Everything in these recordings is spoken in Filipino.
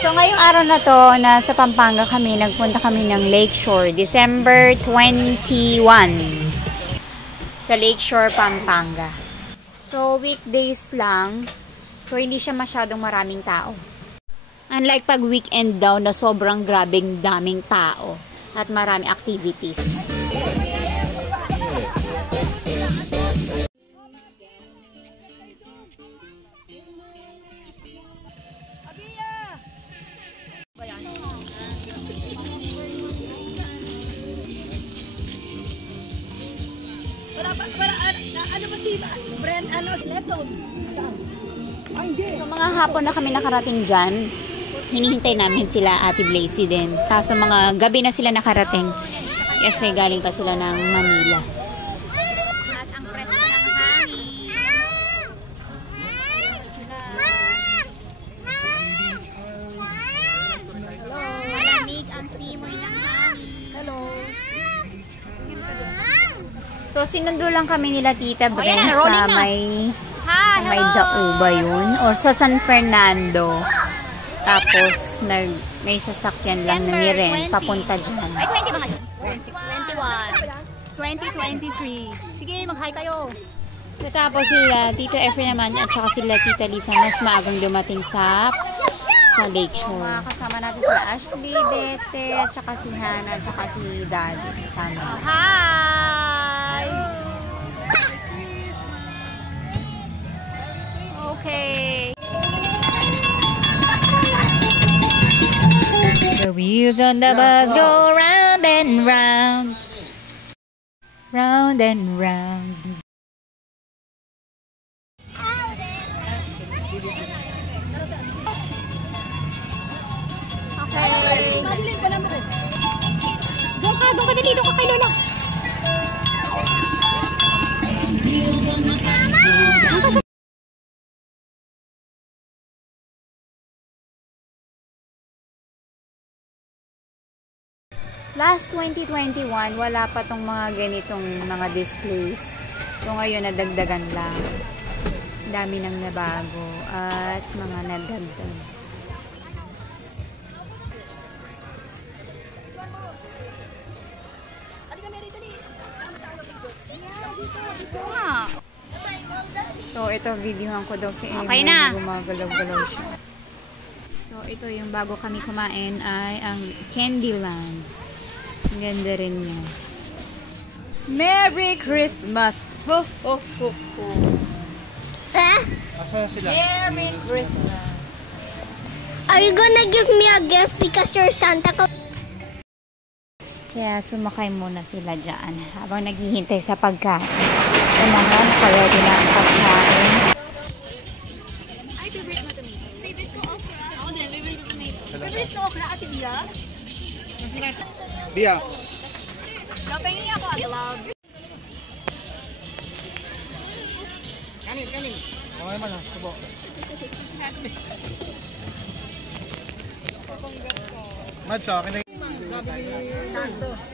So ngayong araw na to, nasa Pampanga kami, nagpunta kami ng Lakeshore, December 21, sa Lakeshore, Pampanga. So weekdays lang, so hindi siya masyadong maraming tao. Unlike pag weekend daw na sobrang grabing daming tao at maraming activities. So mga hapon na kami nakarating dyan, hinihintay namin sila Ate Blazy din. Kaso mga gabi na sila nakarating kasi galing pa sila ng Manila. At ang presko ng hangin. Malamig ang simoy ng hangin. Hello. So sinundo lang kami nila Tita Bren sa may Dauba yun or sa San Fernando. Tapos may sasakyan lang na niren papunta dyan. Ay, 20 ba ngayon? 21, 2023. Sige, mag-hi kayo. So, tapos sila Tito Efren naman at saka sila Tita Lisa mas maagang dumating sa Lakeshore. Kasama natin sila Ashley, Bete, at saka si Hannah, at saka si Daddy. Kasama. Hi! Okay. The wheels on the bus go round and round. Round and round. Okay. Doon ka dito ka kay Lola. Last 2021, wala pa tong mga ganitong mga displays. So ngayon nadagdagan lang. Dami nang nabago at mga nadagdag. So ito videohan ko daw si Amy. Okay na. Gumagalaw-galaw siya. So ito yung bago kami kumain ay ang Candyland. Ganda rin niya. Merry Christmas! Ho, ho, ho, ho. Asa sila? Merry Christmas! Are you gonna give me a gift because you're Santa Claus? Kaya sumakay muna sila dyan habang naghihintay sa pagkain. So mga naka-ready na ang pagkain. Ay, favorite mo to me. Favorite ko okra. Ako din, favorite ko tomato. Favorite ko okra, Ate Bia? Bia. Napahingin ako, Ate Love. Kanin. Okay man ha, subo. Mad sa akin na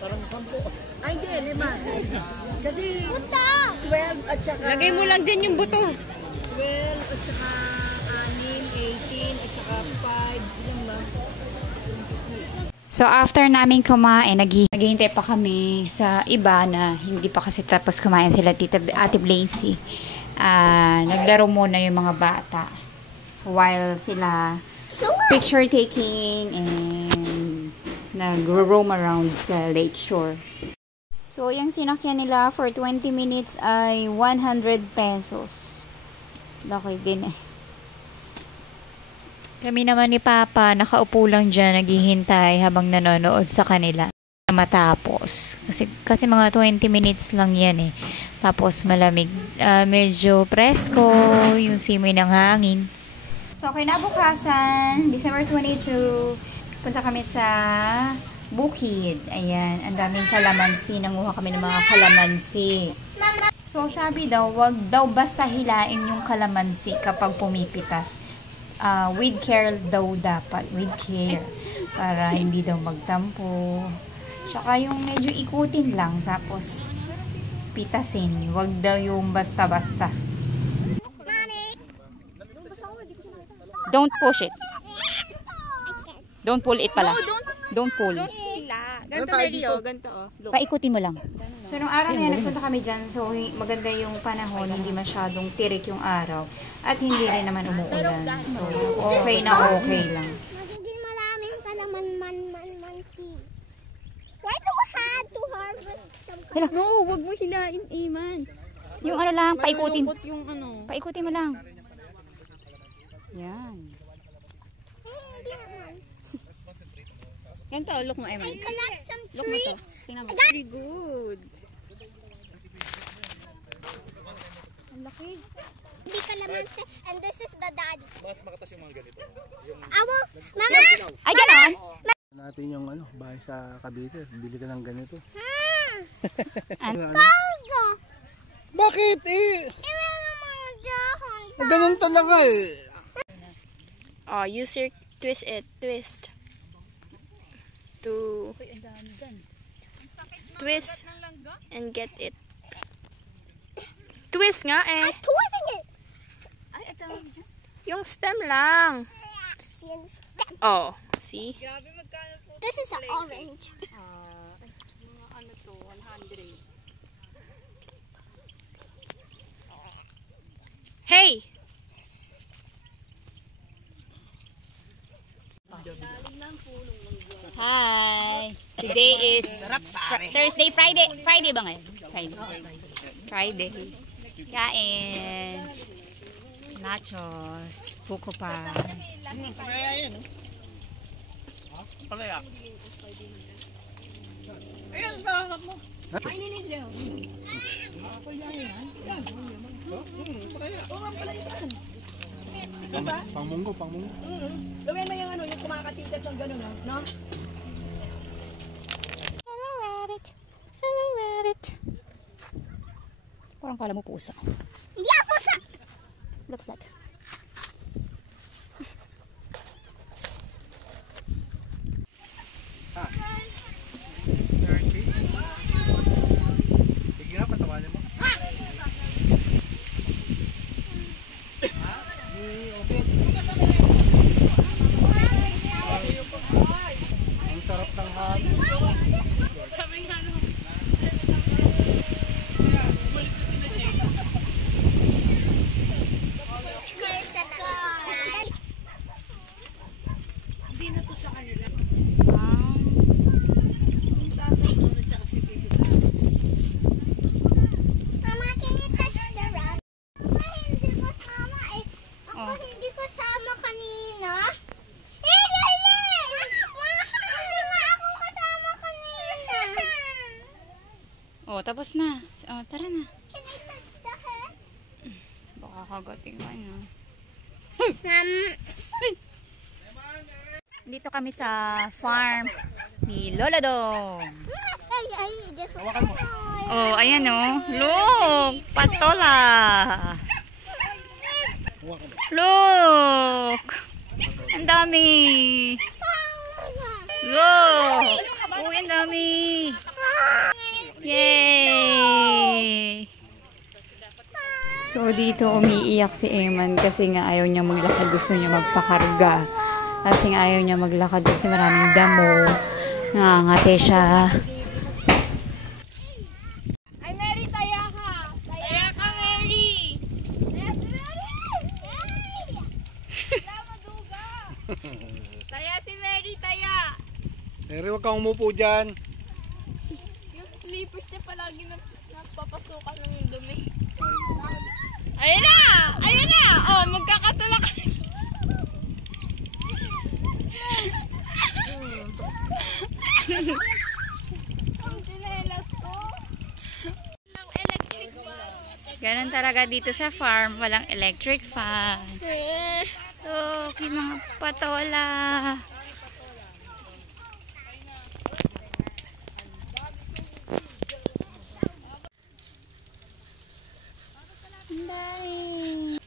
parang 10. Ay, hindi, 5. Kasi Puta! 12 at saka... Lagay mo lang din yung buto. 12 at saka 6, 18 at saka 5. Yan ba? So after namin kumain, naghihintay pa kami sa iba na hindi pa kasi tapos kumain sila Ate Blazy. Naglaro muna yung mga bata while sila picture taking and nag-roam around sa Lakeshore. So yung sinakyan nila for 20 minutes ay 100 pesos. Laki din eh. Kami naman ni Papa, nakaupo lang dyan, naghihintay habang nanonood sa kanila. Matapos. Kasi mga 20 minutes lang yan eh. Tapos malamig. Medyo presko, yung simoy ng hangin. So, kinabukasan, December 22, punta kami sa Bukid. Ayan, ang daming kalamansi. Nanguha kami ng mga kalamansi. So, sabi daw, wag daw basta hilain yung kalamansi kapag pumipitas. With care daw dapat. With care. Para hindi daw magtampo. Tsaka yung medyo ikutin lang. Tapos, pitasin. Wag daw yung basta-basta. Don't push it. Don't pull it pala. Don't pull. Ganito, Mary, oh. Ganito, oh. Look. Paikutin mo lang. So, nung araw na yan, nagpunta kami dyan. So, maganda yung panahon. Hindi masyadong tirik yung araw. At hindi rin naman umuulan. So, okay na okay lang. Magiging maraming kalaman tea. Why do we have to harvest some No, wag mo hilain, Iman. Yung ano lang, paikutin. Malulungkot yung ano. Paikutin mo lang. Yan. hindi naman. Ganito, look mo, Iman. I collect some Look mo tree. to. Tingnan mo. Very good. Ang laki. Hindi kalamansi. And this is the daddy. Mas makatas yung mga ganito. Awo, mama! Ay, ganon? Natin yung ano, bahay sa Cavite. Bili ka ng ganito. Cargo! Bakit eh? Iwan ng mga dahon. Ganun talaga eh. Oh, use your twist it. Twist. To twist and get it. Twist nga eh. Twisting it. Yung stem lang. Yung stem. Oh, see? This is an orange. Ano to, 100. Hey! Hi! Today is Thursday, Friday ba ngayon? Friday. Kain. Nachos. Buko pa. Ay, ninig siya. Pangmunggo. Gawin mo yung ano, yung kumakatikat ng gano'n, no? Hello, rabbit. Hello, rabbit. Parang kala mo pusa. Hindi ako pusa. Looks like. Sige nga, patawanin mo. Ang sarap ng hangin. Hindi na to sa kanila. Mama, can you touch the rat? Hindi ko sama eh. Ako hindi ko sama kanina. Hindi nga ako kasama kanina. Oh, tapos na. Oh, tara na. Can I touch the head? Baka kagating ka na. Dito kami sa farm ni Lola Dong. I just want Hawakan mo. Oh, ayan oh. Look! Patola! Look! Ang dami! Look! Uy, ang dami! Yay! So, dito umiiyak si Eman kasi nga ayaw niya maglakad. Gusto niya magpakarga. Kasi nga ayaw niya maglakad kasi maraming damo. Nangangate siya. Ay, Mary, taya ka. Taya ka, Mary. Taya si Mary. Wala maduga. Taya si Mary, taya. Mary, huwag kang umupo dyan. Yung slippers niya palagi napapasukan ng yung dumi. Ayun na! Ayun na! Oh, magkakatulak. Ang sinelas ko. Ang electric fan. Ganon talaga dito sa farm. Walang electric fan. Look, yung mga patola. Ang dami.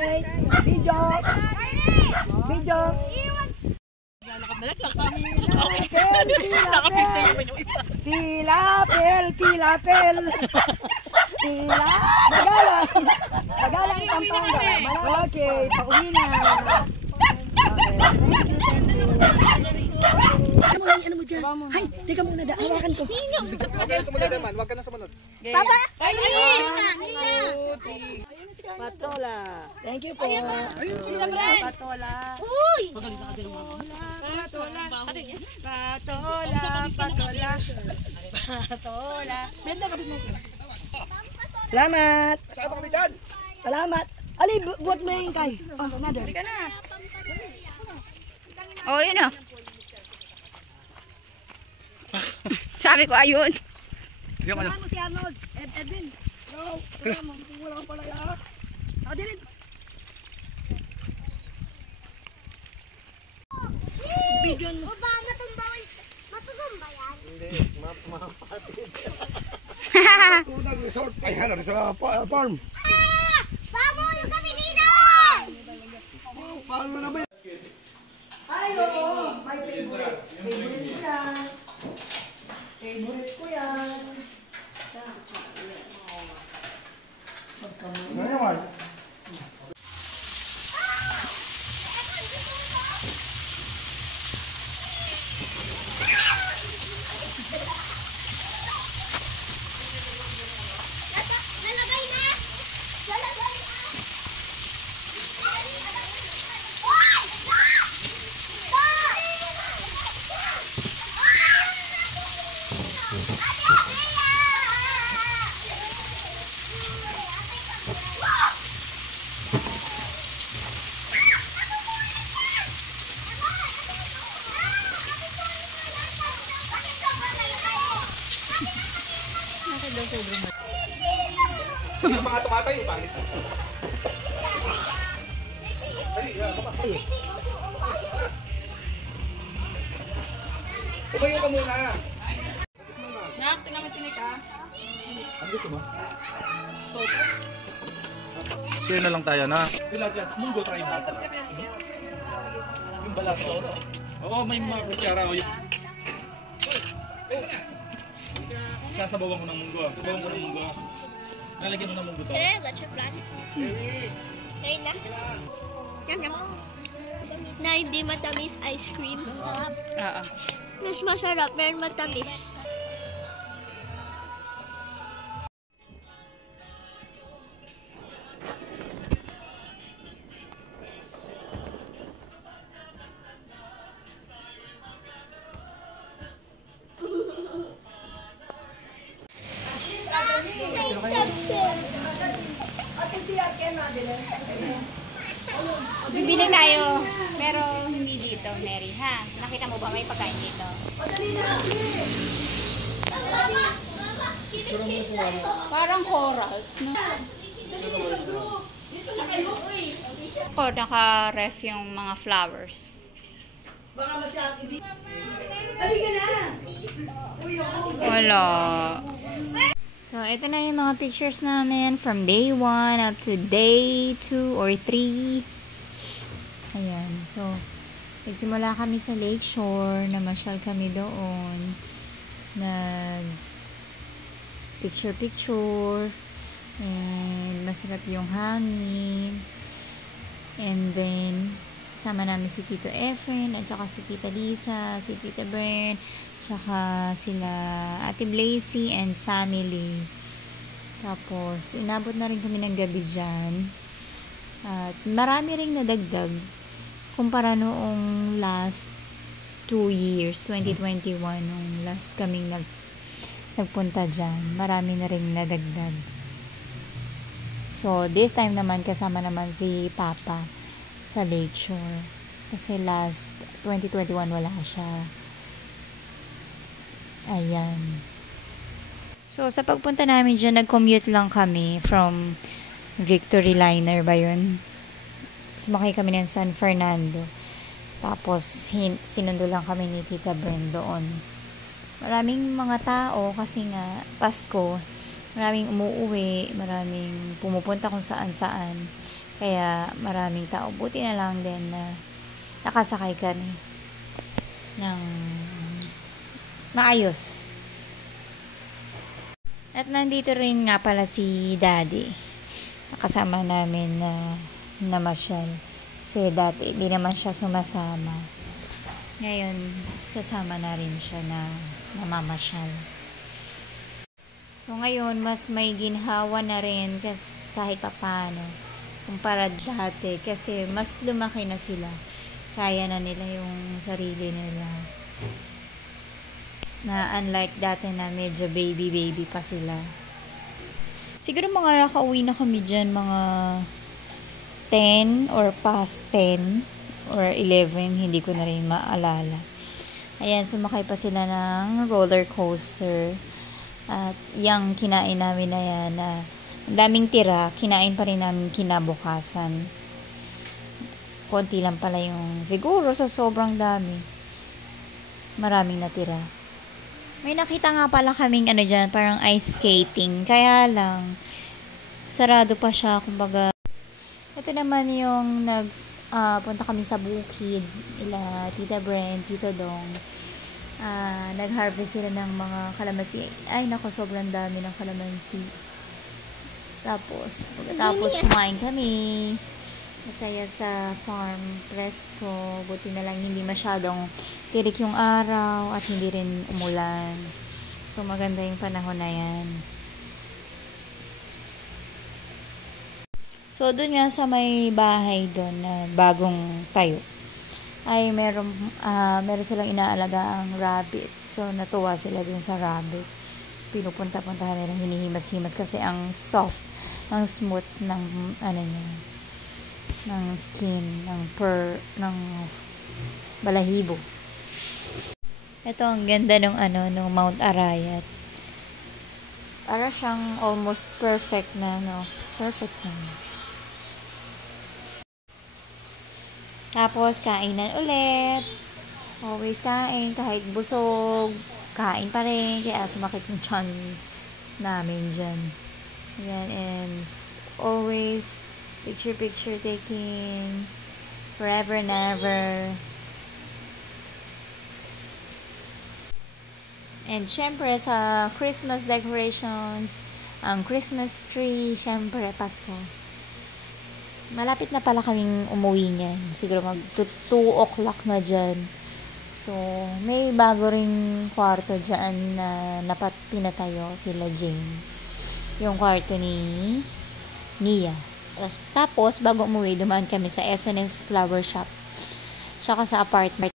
Okay. Video. Video. Pilapel. Pilapel. Pila. Magalang Pampanga. Okay. Pauwi na. Ano mo dyan? Hay, teka muna, hawakan ko. Huwag ka na sumunod naman, huwag ka na sumunod. Papa! Patola. Thank you po. Patola. Uy! Patola. Benda ka mo. Salamat. Saan ba kami dyan? Salamat. Ali, buat mo yung kay. Oh, another. Oh, yun ah. Sabi ko, ayun. Yung ano? Salamat mo si Arnold. Edwin. No, wala kang pala ya. Adilin. Bidyon mo. Ba, matumbawin. Matutumba yan. Hindi, mapapatid. Tunag resort. Ay, ano, resort farm. Ah! Babo, yung kami dito! Paano na ba? Ay, oo. My favorite. Favorite ko yan. Favorite ko yan. Ano naman? Lalagay na! Lalagay na! Yung mga tumatay, pangit. Dali, baba. Tumayo ka muna. Nak, tinamit-tinig ka. Ano gusto mo? Share na lang tayo na. Munggo tayo ba? Yung balat ko. Oo, may mga kutsara. Sasabawan ko ng munggo. Sabawan ko ng munggo. Lalagyan mo ng munggo to. That's your plan. Ngayon na. Yum, yum. Na hindi matamis ice cream. Oo. Mas masarap, pero matamis. Bibili tayo. Pero hindi dito, Mary, ha? Nakita mo ba may pagkain dito? Parang corals, no? O, naka-ref yung mga flowers. Baka masyadong hindi. Halika na! Wala. So, ito na yung mga pictures namin from day 1 up to day 2 or 3. Ayan. So, nagsimula kami sa Lakeshore. Namasyal kami doon. Nag picture-picture. And masarap yung hangin. And then, kasama namin si Tito Efren, at saka si Tita Lisa, si Tita Bern, tsaka sila Ate Blazy and family. Tapos, inabot na rin kami ng gabi dyan. At marami ring nadagdag kumpara noong last 2 years, 2021, nung last kaming nagpunta dyan. Marami na ring nadagdag. So, this time naman, kasama naman si Papa sa Lakeshore. Kasi last 2021 wala siya. Ayan. So, sa pagpunta namin dyan, nag-commute lang kami from Victory Liner ba yun? Sumakay kami ng San Fernando. Tapos, sinundo lang kami ni Tita Bren doon. Maraming mga tao kasi nga Pasko. Maraming umuuwi. Maraming pumupunta kung saan-saan. Kaya maraming tao. Buti na lang din na nakasakay kami ng maayos. At nandito rin nga pala si Daddy. Nakasama namin na namasyal. Kasi dati hindi naman siya sumasama. Ngayon, kasama na rin siya na namamasyal. So ngayon, mas may ginhawa na rin kahit papano kumpara dati. Kasi mas lumaki na sila. Kaya na nila yung sarili nila. Na unlike dati na medyo baby pa sila. Siguro mga nakauwi na kami dyan, mga 10 or past 10 or 11, hindi ko na rin maalala. Ayan, sumakay pa sila ng roller coaster. At yung kinain namin na yan, na ang daming tira, kinain pa rin namin kinabukasan. Konti lang pala yung, siguro sa sobrang dami, maraming natira. May nakita nga pala kaming dyan, parang ice skating. Kaya lang, sarado pa siya, kumbaga. Ito naman yung punta kami sa bukid, ila Tita Bren, Tito Dong. Nag-harvest sila ng mga kalamansi. Ay, nako, sobrang dami ng kalamansi. Tapos kumain kami. Masaya sa farm presko. Buti na lang hindi masyadong tirik yung araw at hindi rin umulan. So maganda yung panahon na yan. So doon nga sa may bahay doon na bagong tayo ay meron silang inaalagaan rabbit. So natuwa sila dun sa rabbit. Pinupunta-puntahan nila, hinihimas-himas kasi ang soft, ang smooth ng niya, ng skin, ng balahibo. Ito ang ganda ng nung Mount Arayat. Para siyang almost perfect na, perfect na. Tapos kainan ulit. Always kain, kahit busog, kain pa rin, kaya sumakit yung tiyan namin dyan. Ayan, and always picture taking, forever and ever. And syempre sa Christmas decorations, ang Christmas tree, syempre Pasko. Malapit na pala kaming umuwi niyan. Siguro mag 2 o'clock na dyan. So, may bago ring kwarto dyan na pinatayo sila Jane. Yung kwarto ni Nia. Tapos bago umuwi, dumaan kami sa S&S Flower Shop. Tsaka sa apartment.